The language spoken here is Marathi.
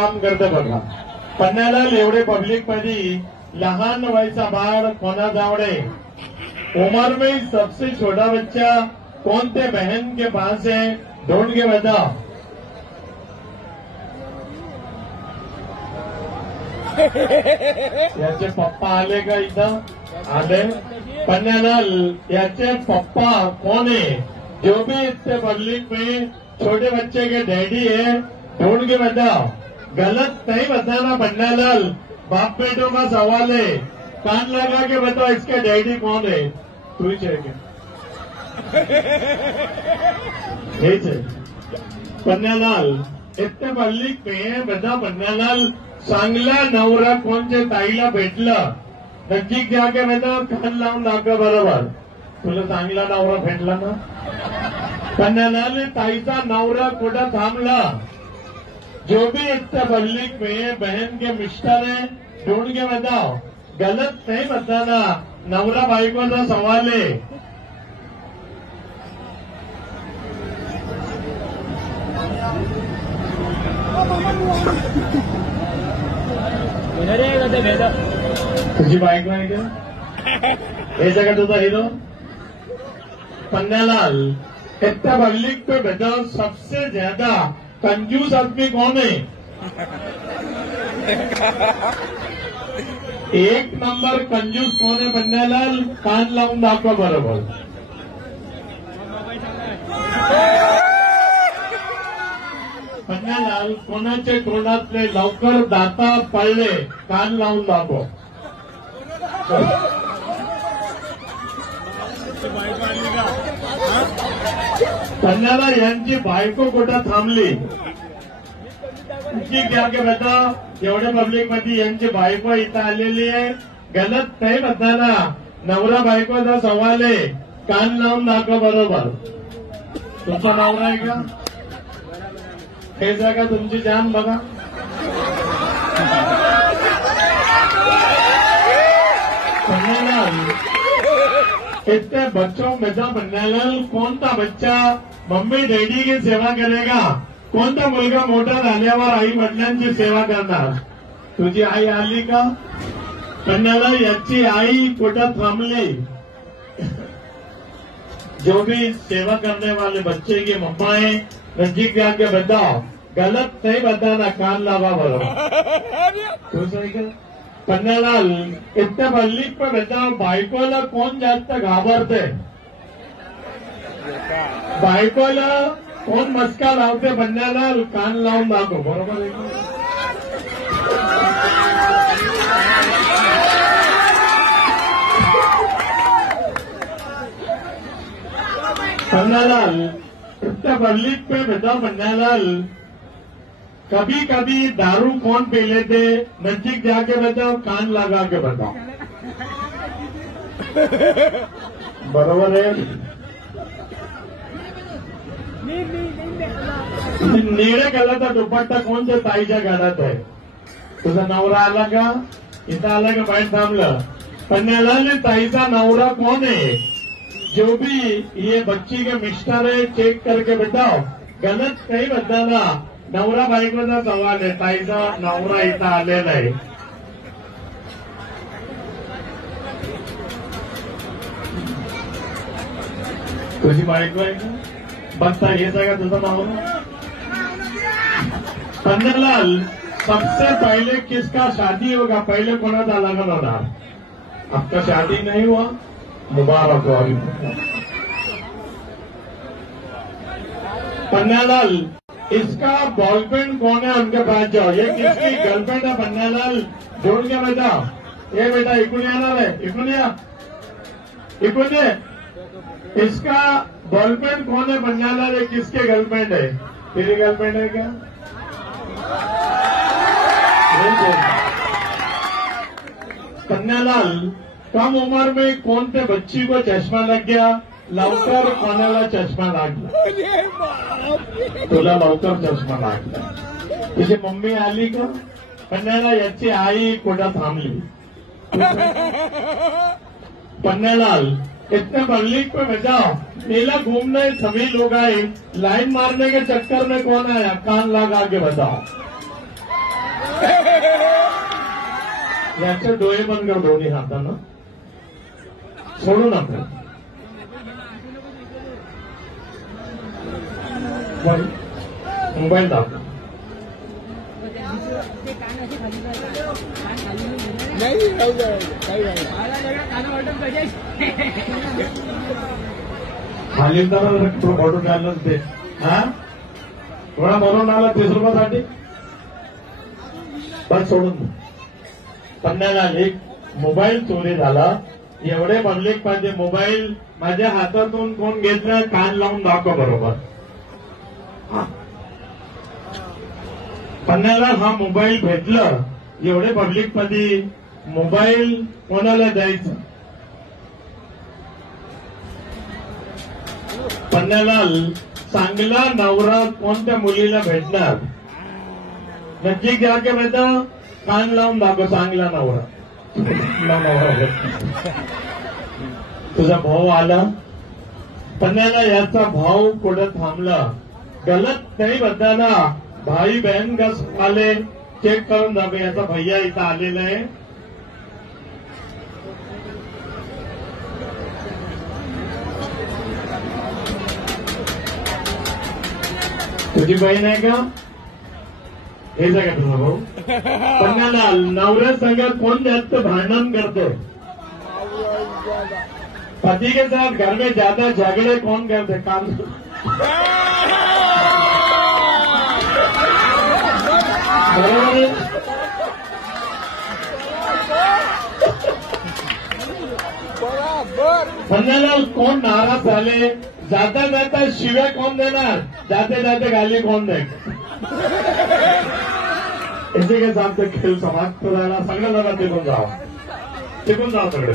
काम करते बघा. पन्हाळ्याला एवढे पब्लिक मध्ये लहान वयचा बाळ कोणा जावड़े उम्र में सबसे छोटा बच्चा कौन थे बहन के पास है ढूंढ के बताओ. याचे पप्पा आले का इथं आले. पन्हाळ्याला याचे पप्पा कौन है जो भी इतने पब्लिक में छोटे बच्चे के डैडी है ढूंढ के बताओ. गलत नहीं बताना. पन्नालाल बाप बेटों का सवाल है. कान लगा के बताओ इसके डैडी कौन है. तू ही है पन्नालाल इतने पब्लिक में बता. पन्नालाल चांगला नवरा कोणच्या ताईला भेटलं नजीक जाके बता. कान लावून दाखव बरोबर. तुला चांगला नवरा भेटला ना. पन्नालाल ताईचा नवरा कुठं थांबला. जो भी इतने पब्लिक में बहन के मिस्टर है ढूंढ के बताओ. गलत नहीं बताना. नवरा बायको का सवाल है. तुझी बायको आहे का हे जगह तुझा हिरो. पन्नालाल इतना पब्लिक पे बताओ सबसे ज्यादा कंजूस आदमी कौन है. एक नंबर कंजूस कौन है. पन्नालाल कान लावून दाखवा बरोबर. पन्नालाल कोणाचे तोंडातले लवकर दाता पडले कान लावून दाखव. पन्नालाल यांची बायको कुठं थांबली. क्या के बता. एवढ्या पब्लिक मध्ये यांची बायको इथं आलेली आहे. गलत नाही बताना. नवरा बायकोचा सवाल आहे. कान लावून दाखव बरोबर. तुमचा नवरा आहे का हे जागा तुमची जान बघा. पन्नालाल इतने बच्चों में था. पन्नालाल कौन सा बच्चा मम्मी डैडी की सेवा करेगा. कोणता मुलगा मोठा झाल्यावर आई वडिलांची सेवा करणार. तुझी आई आली का. पन्नालाल याची आई कुठं थांबली. जो भी सेवा करने वाले बच्चे की मम्मा है नजीक जाके बताओ. गलत नहीं बताना. कान लावा बरोबर. तू सही का. पन्नालाल इतने पब्लिक पे बताओ बायकोला कोण जास्त घाबरते. बायकोला कोण मस्का लावते. पन्नालाल कान लावून दाखव बरोबर आहे. पन्नालाल इतने पब्लिक पे बताओ. पन्नालाल कभी कभी दारू कौन पी लेते. नजीक जाके बताओ. कान लगा के बताओ बरोबर है. निळे कलरचा दुपट्टा कोणत्या ताईच्या घरात आहे. तुझा नवरा आला का इथं आला का बाहेर थांबलं. पन्नालाल ताईचा नवरा कौन है. जो भी ये बच्ची के मिस्टर है चेक करके बताओ. गलत नहीं बताना. नवरा बायकोचा सवाल आहे. ताईचा नवरा इथं आलेला आहे. तुझी बायको आहे का बघता हे जागा तुझं नाव. पन्नालाल सबसे पहले किसका शादी होगा. पहले कोणाचा लग्न होणार. आपका शादी नहीं हुआ मुबारक हो. पन्नालाल इसका बॉयफ्रेंड कौन है उनके पास जाओ. ये किसकी गर्लफ्रेंड है. पन्नालाल ढूंढ के बताओ. ये बेटा इकडून येणार आहे. इकडून या. इकडून ये. इसका बॉयफ्रेंड कौन है. पन्नालाल ये किसके गर्लफ्रेंड है. तेरी गर्लफ्रेंड है क्या. पन्नालाल कम उम्र में कौन से बच्ची को चश्मा लग गया. लवकर कोणाला चष्मा लागला. तुला लवकर चष्मा लागला. तुझी मम्मी आली का. पन्नालाल याची आई कुठं थांबली. पन्नालाल इतने पब्लिक पे बचाओ. मेला घूमने सभी लोग आए. लाइन मारने के चक्कर में कौन आया. कान लगा के बताओ. याचे डोळे बंद कर दोन्ही हातानं सोडू नका मोबाईल दाखव खाली तर फोटो काढलंच ते हा थोडा म्हणून आला 30 रुपयासाठी बस सोडून पन्नाला एक मोबाईल चोरी झाला एवढे पब्लिक मध्ये मोबाईल माझ्या हातातून कोण घेतला कान लावून दाखव बरोबर पन्नाला हा मोबाईल भेटलं एवढे पब्लिक मध्ये मोबाईल कोणाला द्यायचा पन्नाला चांगला नवरा कोणत्या मुलीला भेटणार नक्की घ्या की बेटा कान लावून दाखव चांगला नवरा तुझा भाऊ आला पन्नाला याचा भाऊ कुठं थांबला गलत नाही बद्दाना भाई बहन का आले चेक करून दाखव याचा भैया इथं आलेला आहे तुझी बहीण आहे का हे जगा तुझा भाऊ पन्नाला नवऱ्या संघात कोण जास्त भांडण करते पति के साथ घर में ज्यादा झगड़े कौन करते काम बरोबर पन्नाला कोण नाराज झाले जाता जाता शिव्या कोण देणार जाते जाते गाली कोण देणार इसी के साथ खेळ समाप्त झाला सगळं जरा टिकून जावं सगळे